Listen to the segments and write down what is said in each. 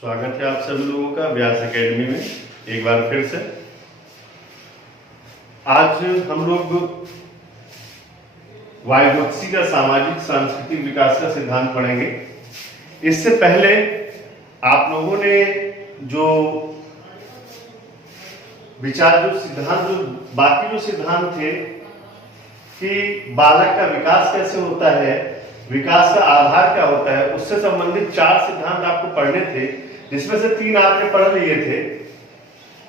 स्वागत है आप सभी लोगों का व्यास एकेडमी में एक बार फिर से। आज हम लोग वाइगोत्स्की का सामाजिक सांस्कृतिक विकास का सिद्धांत पढ़ेंगे। इससे पहले आप लोगों ने जो विचार जो सिद्धांत जो बाकी जो सिद्धांत थे कि बालक का विकास कैसे होता है, विकास का आधार क्या होता है, उससे संबंधित 4 सिद्धांत आपको पढ़ने थे, जिसमें से 3 आपने पढ़ लिए थे।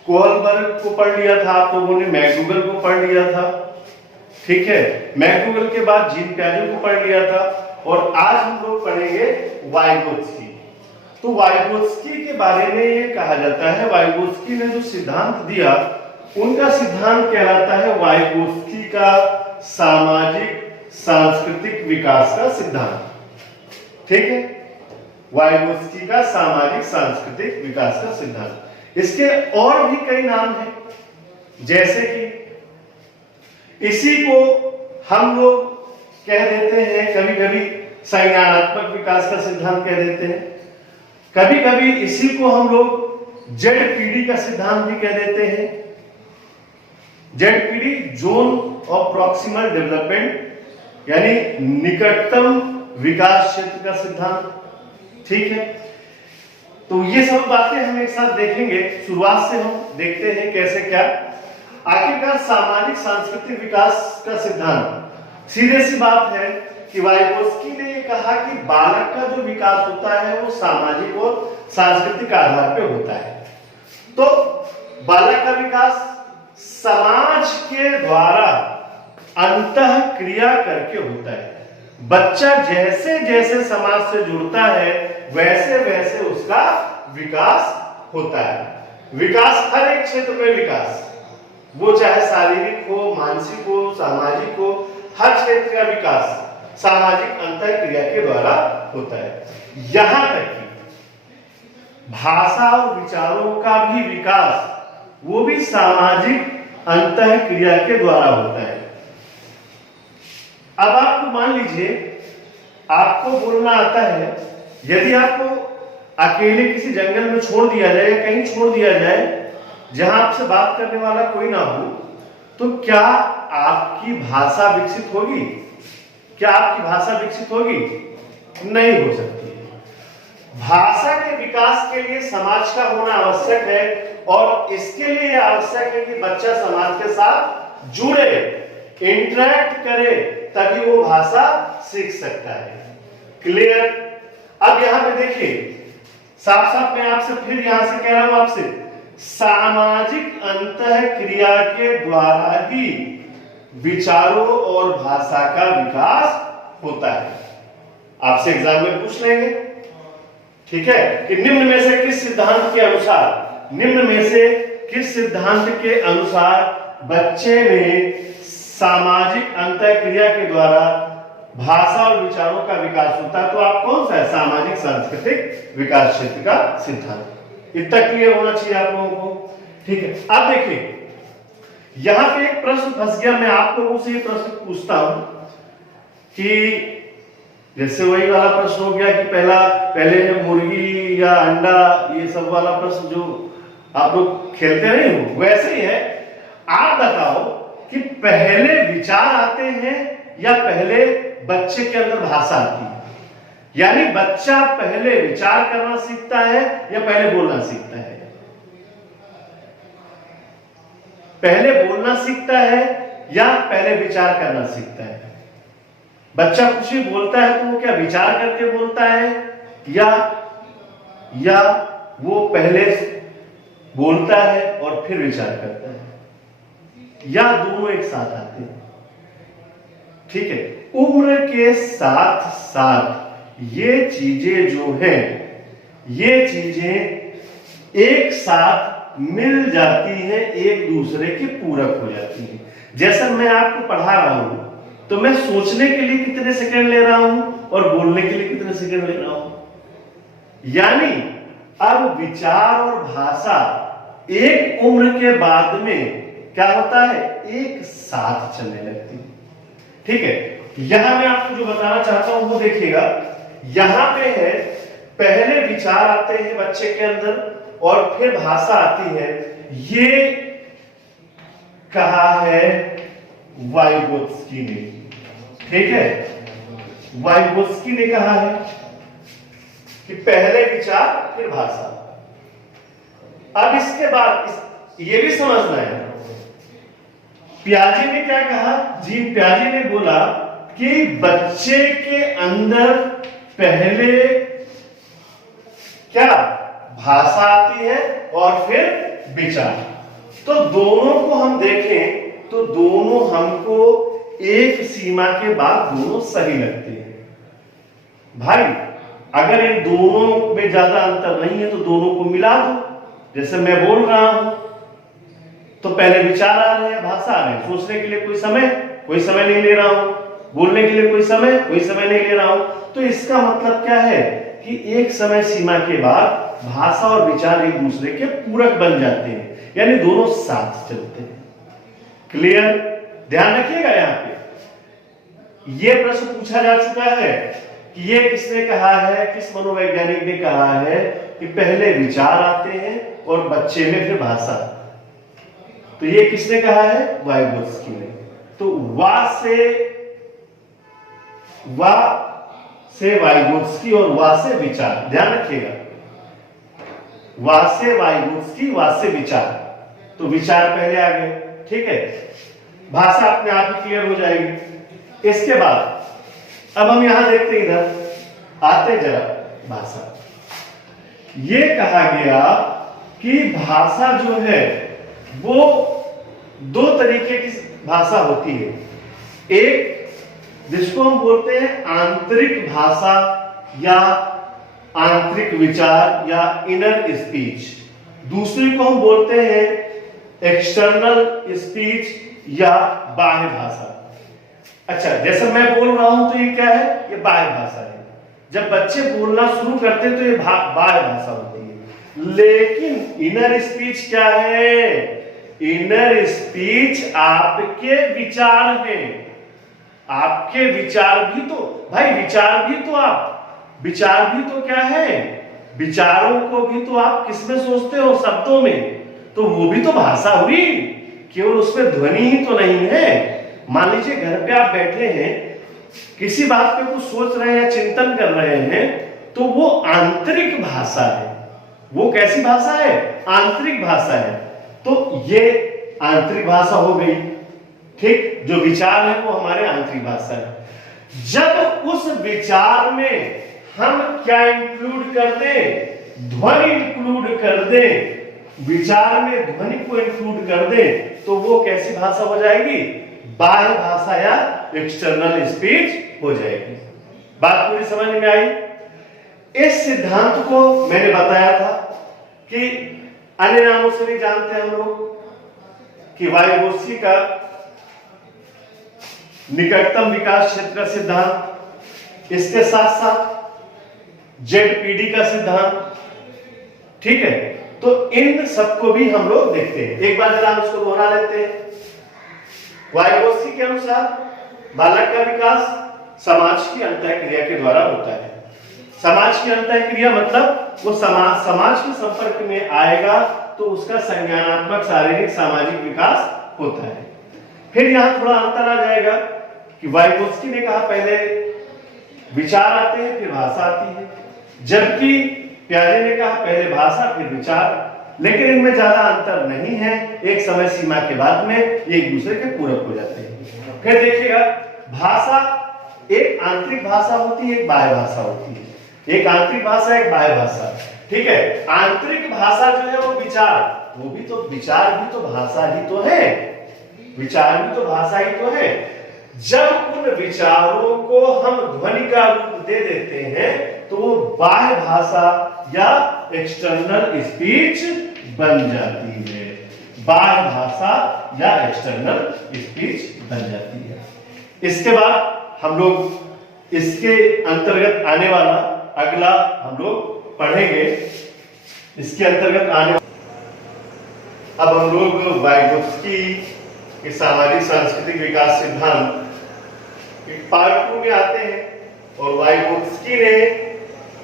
कोहलबर्ग को पढ़ लिया था आप लोगों ने, मैकडूगल को पढ़ लिया था, ठीक है। मैकडूगल के बाद जीन पियाजे को पढ़ लिया था और आज हम लोग पढ़ेंगे वाइगोत्स्की। तो वाइगोत्स्की के बारे में ये कहा जाता है, वाइगोत्स्की ने जो सिद्धांत दिया उनका सिद्धांत कहलाता है वाइगोत्स्की का सामाजिक सांस्कृतिक विकास का सिद्धांत, ठीक है। वाइगोत्स्की का सामाजिक सांस्कृतिक विकास का सिद्धांत। इसके और भी कई नाम हैं, जैसे कि इसी को हम लोग कह देते हैं, कभी कभी संज्ञानात्मक विकास का सिद्धांत कह देते हैं, कभी कभी इसी को हम लोग जेडपीडी का सिद्धांत भी कह देते हैं। ZPD zone of proximal development, यानी निकटतम विकास क्षेत्र का सिद्धांत, ठीक है। तो ये सब बातें हम एक साथ देखेंगे। शुरुआत से हम देखते हैं कैसे क्या। आखिरकार सामाजिक सांस्कृतिक विकास का सिद्धांत, सीधे सी बात है कि वाइगोत्स्की ने ये कहा कि बालक का जो विकास होता है वो सामाजिक और सांस्कृतिक आधार पे होता है। तो बालक का विकास समाज के द्वारा अंतः क्रिया करके होता है। बच्चा जैसे जैसे समाज से जुड़ता है वैसे वैसे उसका विकास होता है। विकास हर एक क्षेत्र में विकास, वो चाहे शारीरिक हो, मानसिक हो, सामाजिक हो, हर क्षेत्र का विकास सामाजिक अंतः क्रिया के द्वारा होता है। यहां तक कि भाषा और विचारों का भी विकास वो भी सामाजिक अंतः क्रिया के द्वारा होता है। अब आपको मान लीजिए आपको बोलना आता है, यदि आपको अकेले किसी जंगल में छोड़ दिया जाए या कहीं छोड़ दिया जाए जहां आपसे बात करने वाला कोई ना हो, तो क्या आपकी भाषा विकसित होगी? क्या आपकी भाषा विकसित होगी? नहीं हो सकती। भाषा के विकास के लिए समाज का होना आवश्यक है और इसके लिए आवश्यक है कि बच्चा समाज के साथ जुड़े, इंटरेक्ट करे, तभी वो भाषा सीख सकता है। क्लियर? अब यहां पे देखिए, साफ साफ मैं आपसे फिर यहां से कह रहा हूं आपसे, सामाजिक अंतः क्रिया के द्वारा ही विचारों और भाषा का विकास होता है। आपसे एग्जाम में पूछ लेंगे, ठीक है, कि निम्न में से किस सिद्धांत के अनुसार, निम्न में से किस सिद्धांत के अनुसार बच्चे में सामाजिक अंतः क्रिया के द्वारा भाषा और विचारों का विकास होता है? तो आप कौन सा है? सामाजिक सांस्कृतिक विकास क्षेत्र का सिद्धांत। इतना क्लियर होना चाहिए आप लोगों को, ठीक है। अब देखिए, यहां पे एक प्रश्न फंस गया। मैं आप लोगों से ये प्रश्न पूछता हूं कि जैसे वही वाला प्रश्न हो गया कि पहले है मुर्गी या अंडा, ये सब वाला प्रश्न जो आप लोग खेलते नहीं हो, वैसे ही है। आप बताओ कि पहले विचार आते हैं या पहले बच्चे के अंदर भाषा आती है? यानी बच्चा पहले विचार करना सीखता है या पहले बोलना सीखता है? पहले बोलना सीखता है या पहले विचार करना सीखता है? बच्चा कुछ भी बोलता है तो वो क्या विचार करके बोलता है या वो पहले बोलता है और फिर विचार करता है, या दोनों एक साथ आते हैं? ठीक है। उम्र के साथ साथ ये चीजें जो हैं, ये चीजें एक साथ मिल जाती हैं, एक दूसरे के पूरक हो जाती हैं। जैसा मैं आपको पढ़ा रहा हूं तो मैं सोचने के लिए कितने सेकंड ले रहा हूं और बोलने के लिए कितने सेकंड ले रहा हूं। यानी अब विचार और भाषा एक उम्र के बाद में क्या होता है? एक साथ चलने लगती है, ठीक है। यहां मैं आपको जो बताना चाहता हूं वो देखिएगा, यहां पे है पहले विचार आते हैं बच्चे के अंदर और फिर भाषा आती है, ये कहा है वाइगोत्स्की ने। ठीक है, वाइगोत्स्की ने कहा है कि पहले विचार फिर भाषा। अब इसके बाद ये भी समझना है, पियाजे ने क्या कहा जी, पियाजे ने बोला कि बच्चे के अंदर पहले क्या भाषा आती है और फिर विचार। तो दोनों को हम देखें तो दोनों हमको एक सीमा के बाद दोनों सही लगते हैं। भाई अगर इन दोनों में ज्यादा अंतर नहीं है तो दोनों को मिला दो। जैसे मैं बोल रहा हूं तो पहले विचार आ रहे हैं, भाषा आ रहे हैं, सोचने के लिए कोई समय नहीं ले रहा हूं, बोलने के लिए कोई समय नहीं ले रहा हूं। तो इसका मतलब क्या है कि एक समय सीमा के बाद भाषा और विचार एक दूसरे के पूरक बन जाते हैं, यानी दोनों साथ चलते हैं। क्लियर? ध्यान रखिएगा, यहाँ पे यह प्रश्न पूछा जा चुका है कि ये किसने कहा है, किस मनोवैज्ञानिक ने कहा है कि पहले विचार आते हैं और बच्चे में फिर भाषा। तो ये किसने कहा है? वाइगोत्स्की ने। तो वा से वाइगोत्स्की और वा से विचार, ध्यान रखिएगा, वा से वाइगोत्स्की, वा से विचार। तो विचार पहले आ गए, ठीक है, भाषा अपने आप ही क्लियर हो जाएगी। इसके बाद अब हम यहां देखते हैं, इधर आते जरा भाषा। ये कहा गया कि भाषा जो है वो दो तरीके की भाषा होती है। एक जिसको हम बोलते हैं आंतरिक भाषा या आंतरिक विचार या इनर स्पीच, दूसरी को हम बोलते हैं एक्सटर्नल स्पीच या बाह्य भाषा। अच्छा, जैसे मैं बोल रहा हूं तो ये क्या है? ये बाह्य भाषा है। जब बच्चे बोलना शुरू करते हैं तो ये बाह्य भाषा होती है। लेकिन इनर स्पीच क्या है? इनर स्पीच आपके विचार हैं। आपके विचार भी तो भाई, विचार भी तो क्या है? विचारों को भी तो आप किसमें सोचते हो? शब्दों में। तो वो भी तो भाषा हुई, केवल उसमें ध्वनि ही तो नहीं है। मान लीजिए घर पे आप बैठे हैं, किसी बात पे कुछ सोच रहे हैं, चिंतन कर रहे हैं, तो वो आंतरिक भाषा है। वो कैसी भाषा है? आंतरिक भाषा है। तो ये आंतरिक भाषा हो गई, ठीक। जो विचार है वो हमारे आंतरिक भाषा है। जब उस विचार में हम क्या इंक्लूड कर दें? ध्वनि इंक्लूड कर दें, विचार में ध्वनि को इंक्लूड कर दें, तो वो कैसी भाषा हो जाएगी? बाह्य भाषा या एक्सटर्नल स्पीच हो जाएगी। बात पूरी समझ में आई? इस सिद्धांत को मैंने बताया था कि अन्य नामों से भी जानते हैं हम लोग कि वाइगोत्स्की का निकटतम विकास क्षेत्र सिद्धांत, इसके साथ साथ जेडपीडी का सिद्धांत, ठीक है। तो इन सबको भी हम लोग देखते हैं। एक बार जरा हम इसको दोहरा लेते हैं। वाइगोत्स्की के अनुसार बालक का विकास समाज की अंतःक्रिया के द्वारा होता है। समाज की अंतःक्रिया मतलब वो समाज के संपर्क में आएगा तो उसका संज्ञानात्मक, शारीरिक, सामाजिक विकास होता है। फिर यहां थोड़ा अंतर आ जाएगा कि वाइगोत्स्की ने कहा पहले विचार आते हैं फिर भाषा आती है, जबकि पियाजे ने कहा पहले भाषा फिर विचार। लेकिन इनमें ज्यादा अंतर नहीं है, एक समय सीमा के बाद में ये एक दूसरे के पूरक हो जाते हैं। फिर देखिएगा, भाषा एक आंतरिक भाषा होती है, एक बाह्य भाषा होती है। एक आंतरिक भाषा, एक बाह्य भाषा, ठीक है। आंतरिक भाषा जो है वो विचार, वो भी तो विचार भी तो भाषा ही तो है, विचार भी तो भाषा ही तो है। जब उन विचारों को हम ध्वनि का रूप दे देते हैं तो वो बाह्य भाषा या एक्सटर्नल स्पीच बन जाती है। बाह्य भाषा या एक्सटर्नल स्पीच बन जाती है। इसके बाद हम लोग इसके अंतर्गत आने वाला अगला हम लोग पढ़ेंगे। इसके अंतर्गत आने अब हम लोग वाइगोत्स्की के सामाजिक सांस्कृतिक विकास सिद्धांत पार्ट 2 में आते हैं। और वाइगोत्स्की ने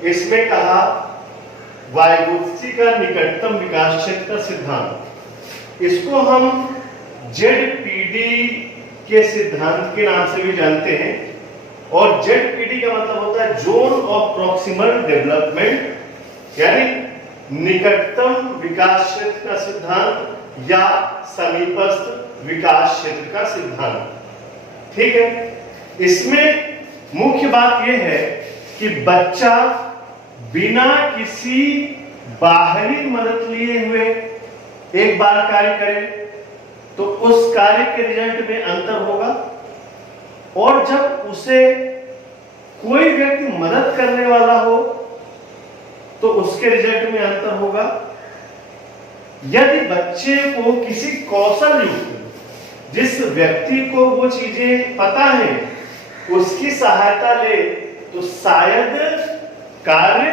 इसमें कहा वाइगोत्स्की का निकटतम विकास क्षेत्र का सिद्धांत, इसको हम जेडपीडी के सिद्धांत के नाम से भी जानते हैं। और जेडपीडी का मतलब होता है जोन ऑफ प्रॉक्सिमल डेवलपमेंट, यानी निकटतम विकास क्षेत्र का सिद्धांत या समीपस्थ विकास क्षेत्र का सिद्धांत। ठीक है, इसमें मुख्य बात यह है कि बच्चा बिना किसी बाहरी मदद लिए हुए एक बार कार्य करे तो उस कार्य के रिजल्ट में अंतर होगा, और जब उसे कोई व्यक्ति मदद करने वाला हो तो उसके रिजल्ट में अंतर होगा। यदि बच्चे को किसी कौशल युक्त, जिस व्यक्ति को वो चीजें पता है, उसकी सहायता ले तो शायद कार्य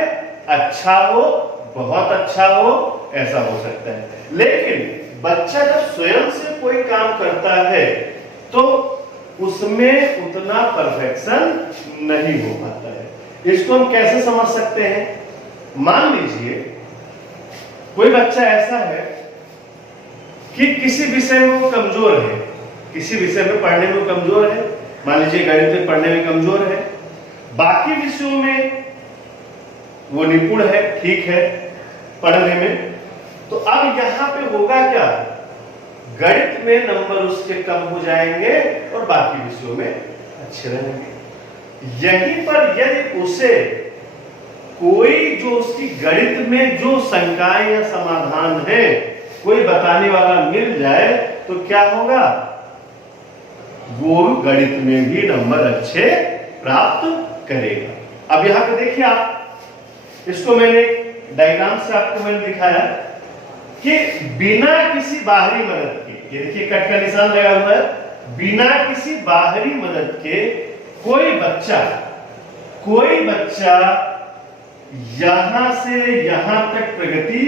अच्छा हो, बहुत अच्छा हो, ऐसा हो सकता है। लेकिन बच्चा जब स्वयं से कोई काम करता है तो उसमें उतना परफेक्शन नहीं हो पाता है। इसको हम कैसे समझ सकते हैं? मान लीजिए कोई बच्चा ऐसा है कि किसी विषय में वो कमजोर है, किसी विषय में पढ़ने में वो कमजोर है, मान लीजिए गणित में पढ़ने में कमजोर है, बाकी विषयों में वो निपुण है, ठीक है पढ़ने में। तो अब यहां पे होगा क्या? गणित में नंबर उसके कम हो जाएंगे और बाकी विषयों में अच्छे रहेंगे। यहीं पर यदि उसे कोई जो उसकी गणित में जो शंकाएं या समाधान है कोई बताने वाला मिल जाए तो क्या होगा? वो गणित में भी नंबर अच्छे प्राप्त करेगा। अब यहां पे देखिए आप, इसको मैंने डायग्राम से आपको मैंने दिखाया कि बिना किसी बाहरी मदद के, ये देखिए कट का निशान लगा हुआ है, बिना किसी बाहरी मदद के कोई बच्चा यहां से यहां तक प्रगति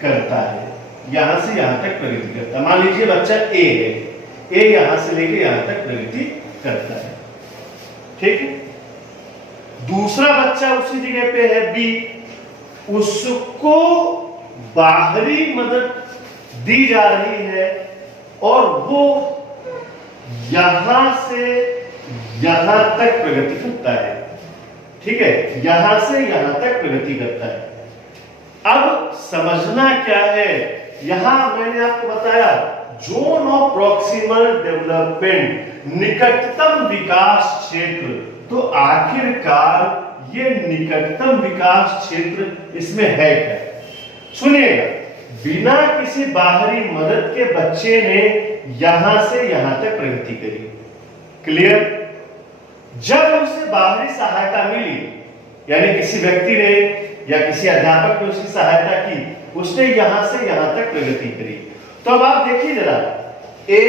करता है, यहां से यहां तक प्रगति करता है। मान लीजिए बच्चा ए है, ए यहां से लेके यहां तक प्रगति करता है, ठीक है। दूसरा बच्चा उसी जगह पे है बी, उसको बाहरी मदद दी जा रही है और वो यहां से यहां तक प्रगति करता है, ठीक है, यहां से यहां तक प्रगति करता है। अब समझना क्या है, यहां मैंने आपको बताया जोन ऑफ प्रॉक्सिमल डेवलपमेंट, निकटतम विकास क्षेत्र। तो आखिरकार ये निकटतम विकास क्षेत्र इसमें है क्या? सुनिएगा, बिना किसी बाहरी मदद के बच्चे ने यहां से यहां तक प्रगति करी, क्लियर। जब उसे बाहरी सहायता मिली, यानी किसी व्यक्ति ने या किसी अध्यापक ने उसकी सहायता की, उसने यहां से यहां तक प्रगति करी। तो अब आप देखिए जरा, ए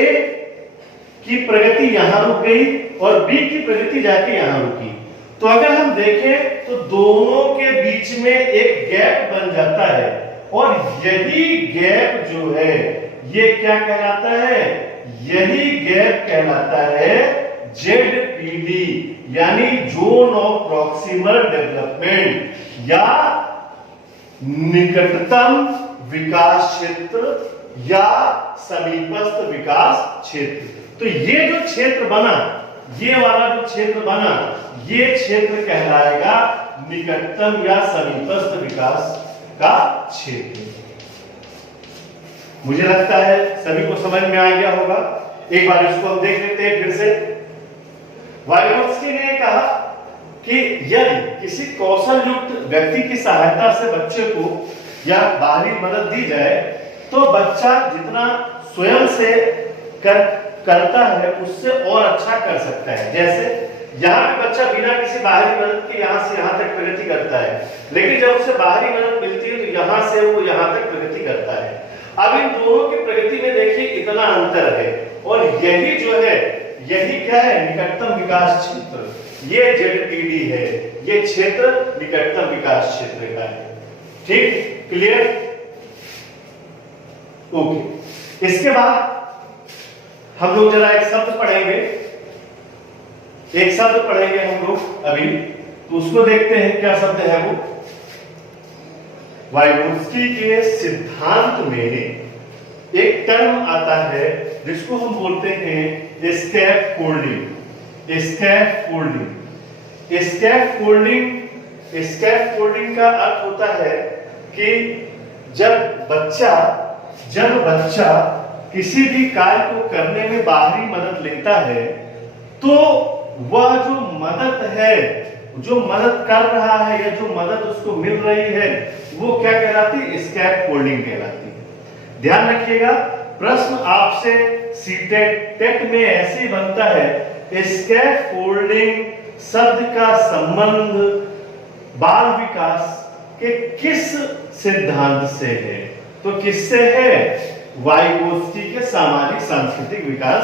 की प्रगति यहां रुक गई और बी की प्रगति जाके यहां रुकी। तो अगर हम देखें तो दोनों के बीच में एक गैप बन जाता है और यही गैप जो है ये क्या कहलाता है? यही गैप कहलाता है जेडपीडी, यानी जोन ऑफ प्रॉक्सिमल डेवलपमेंट या निकटतम विकास क्षेत्र या समीपस्थ विकास क्षेत्र। तो ये जो क्षेत्र बना, ये वाला जो क्षेत्र बना, ये क्षेत्र कहलाएगा निकटतम या समीपस्थ विकास का क्षेत्र। मुझे लगता है सभी को समझ में आ गया होगा। एक बार इसको हम देख लेते हैं फिर से। वाइगोत्स्की ने कहा कि यदि किसी कौशल युक्त व्यक्ति की सहायता से बच्चे को या बाहरी मदद दी जाए तो बच्चा जितना स्वयं से करता है उससे और अच्छा कर सकता है। जैसे यहाँ पे बच्चा बिना किसी बाहरी मदद के यहाँ से यहाँ तक प्रगति करता है, लेकिन जब उसे बाहरी मदद मिलती है तो यहाँ से वो यहाँ तक प्रगति करता है। अब इन दोनों की प्रगति में देखिए इतना अंतर है, और यही जो है यही क्या है? निकटतम विकास क्षेत्र। ये जेडपीडी है, ये क्षेत्र निकटतम विकास क्षेत्र का है। ठीक, क्लियर, ओके। इसके बाद हम लोग जरा एक शब्द पढ़ेंगे, एक शब्द पढ़ेंगे हम लोग अभी, तो उसको देखते हैं, क्या शब्द है वो। वाइगोत्स्की के सिद्धांत में एक टर्म आता है जिसको हम बोलते हैं स्कैफोल्डिंग। स्कैफोल्डिंग स्कैफोल्डिंग का अर्थ होता है कि जब बच्चा किसी भी कार्य को करने में बाहरी मदद लेता है, तो वह जो मदद कर रहा है या जो मदद उसको मिल रही है, वो क्या कहलाती है? स्कैफोल्डिंग कहलाती है। ध्यान रखिएगा, प्रश्न आपसे सीटेट में ऐसे ही बनता है, स्कैफोल्डिंग शब्द का संबंध बाल विकास के किस सिद्धांत से है? तो किससे है? वाइगोत्स्की के सामाजिक सांस्कृतिक विकास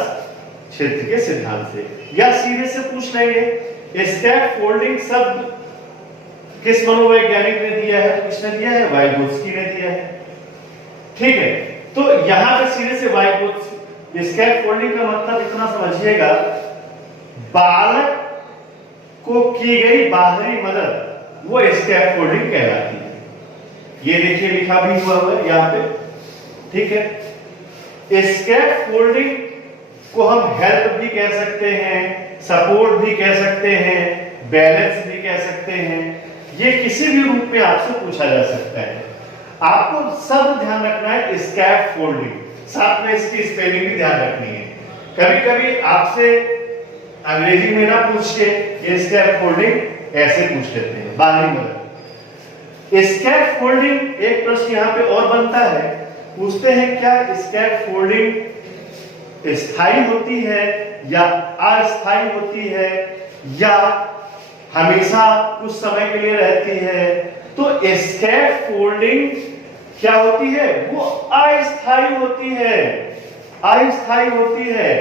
क्षेत्र के सिद्धांत से। या सीधे से पूछ लेंगे, स्कैफोल्डिंग शब्द किस मनोवैज्ञानिक ने दिया है? किसने दिया है? वाइगोत्स्की ने दिया है। ठीक है, तो यहां पे सीधे से वाइगोत्स्की, स्कैफोल्डिंग का मतलब इतना समझिएगा, बालक को की गई बाहरी मदद वो स्कैफोल्डिंग कहलाती है। ये देखिए लिखा भी हुआ है यहाँ पे। ठीक है, स्कैफोल्डिंग को हम हेल्प भी कह सकते हैं, सपोर्ट भी कह सकते हैं, बैलेंस भी कह सकते हैं। ये किसी भी रूप में आपसे पूछा जा सकता है। आपको सब ध्यान रखना है स्कैफोल्डिंग, साथ में इसकी स्पेलिंग भी ध्यान रखनी है। कभी कभी आपसे अंग्रेजी में ना पूछ के स्कैफोल्डिंग ऐसे पूछ लेते हैं, बाहरी मदद। स्कैफोल्डिंग एक प्रश्न यहाँ पे और बनता है, पूछते हैं क्या स्कैफोल्डिंग स्थायी होती है या अस्थायी होती है या हमेशा कुछ समय के लिए रहती है? तो स्कैफोल्डिंग क्या होती है? वो अस्थायी होती है, अस्थायी होती है।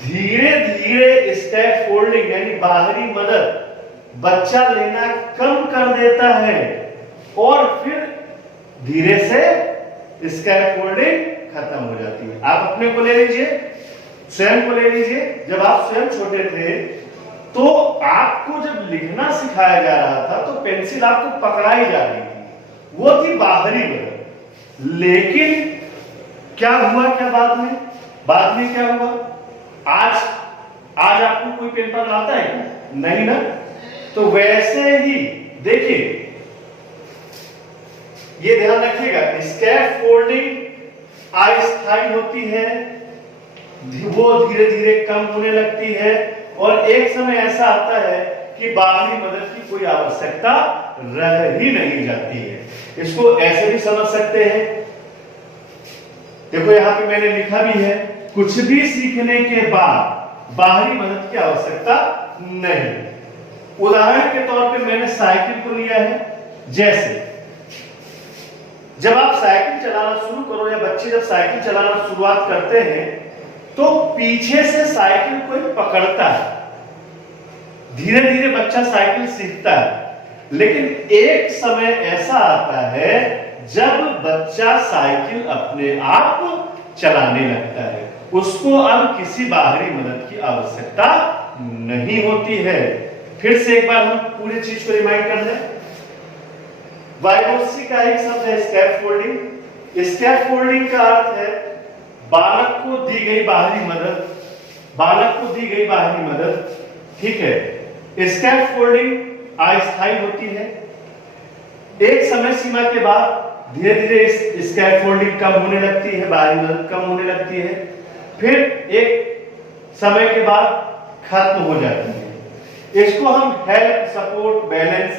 धीरे धीरे स्कैफोल्डिंग यानी बाहरी मदद बच्चा लेना कम कर देता है और फिर धीरे से स्कैफोल्डिंग खत्म हो जाती है। आप अपने को ले लीजिए, स्वयं को ले लीजिए। जब आप स्वयं छोटे थे तो आपको जब लिखना सिखाया जा रहा था तो पेंसिल आपको पकड़ाई जा रही थी, वो थी बाहरी मदद। लेकिन क्या हुआ, क्या बाद में क्या हुआ? आज आपको कोई पेन पकड़ाता है क्या? नहीं ना। तो वैसे ही देखिए, ये ध्यान रखिएगा, स्कैफोल्डिंग अस्थायी होती है, वो धीरे धीरे कम होने लगती है और एक समय ऐसा आता है कि बाहरी मदद की कोई आवश्यकता रह ही नहीं जाती है। इसको ऐसे भी समझ सकते हैं, देखो यहां पे मैंने लिखा भी है, कुछ भी सीखने के बाद बाहरी मदद की आवश्यकता नहीं। उदाहरण के तौर पे मैंने साइकिल को लिया है। जैसे जब आप साइकिल चलाना शुरू करो या बच्चे जब साइकिल चलाना शुरुआत करते हैं तो पीछे से साइकिल कोई पकड़ता है, धीरे धीरे बच्चा साइकिल सीखता है। लेकिन एक समय ऐसा आता है जब बच्चा साइकिल अपने आप चलाने लगता है, उसको अब किसी बाहरी मदद की आवश्यकता नहीं होती है। फिर से एक बार हम पूरी चीज को रिमाइंड कर लें। वाइगोत्स्की का एक शब्द है स्कैफोल्डिंग। स्कैफोल्डिंग का अर्थ है बालक को दी गई बाहरी मदद, बालक को दी गई बाहरी मदद। ठीक है, स्कैफोल्डिंग अस्थायी होती है, एक समय सीमा के बाद धीरे धीरे स्कैफोल्डिंग कम होने लगती है, बाहरी मदद कम होने लगती है, फिर एक समय के बाद खत्म हो जाती है। इसको हम हेल्प, सपोर्ट, बैलेंस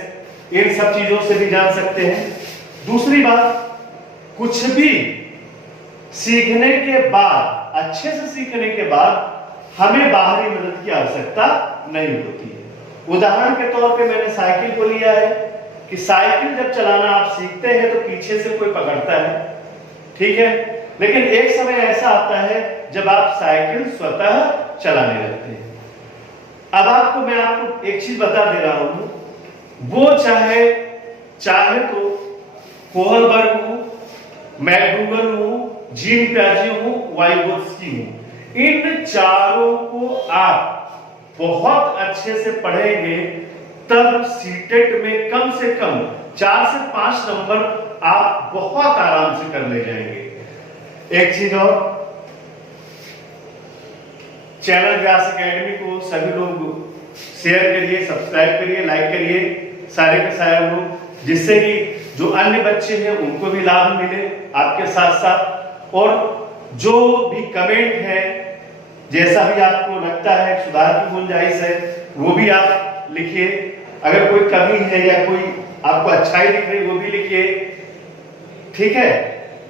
इन सब चीजों से भी जान सकते हैं। दूसरी बात, कुछ भी सीखने के बाद, अच्छे से सीखने के बाद हमें बाहरी मदद की आवश्यकता नहीं होती है। उदाहरण के तौर पे मैंने साइकिल को लिया है कि साइकिल जब चलाना आप सीखते हैं तो पीछे से कोई पकड़ता है, ठीक है, लेकिन एक समय ऐसा आता है जब आप साइकिल स्वतः चलाने लगते हैं। अब मैं आपको एक चीज बता दे रहा हूं, वो चाहे तो कोहलबर्ग हो, मैकडूगल हो, जीन पियाजे हो, वाइगोत्स्की हो, इन चारों को आप बहुत अच्छे से पढ़ेंगे तब सीटेट में कम से कम 4 से 5 नंबर आप बहुत आराम से कर ले जाएंगे। एक चीज और, चैनल व्यास एकेडमी को सभी लोग शेयर करिए, सब्सक्राइब करिए, लाइक करिए सारे के सारे लोग, जिससे कि जो अन्य बच्चे हैं उनको भी लाभ मिले आपके साथ साथ। और जो भी कमेंट है, जैसा भी आपको लगता है सुधार की गुंजाइश है, वो भी आप लिखिए। अगर कोई कमी है या कोई आपको अच्छाई दिख रही वो भी लिखिए, ठीक है।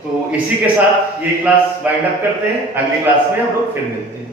तो इसी के साथ ये क्लास वाइंड अप करते हैं, अगली क्लास में हम लोग फिर मिलते हैं।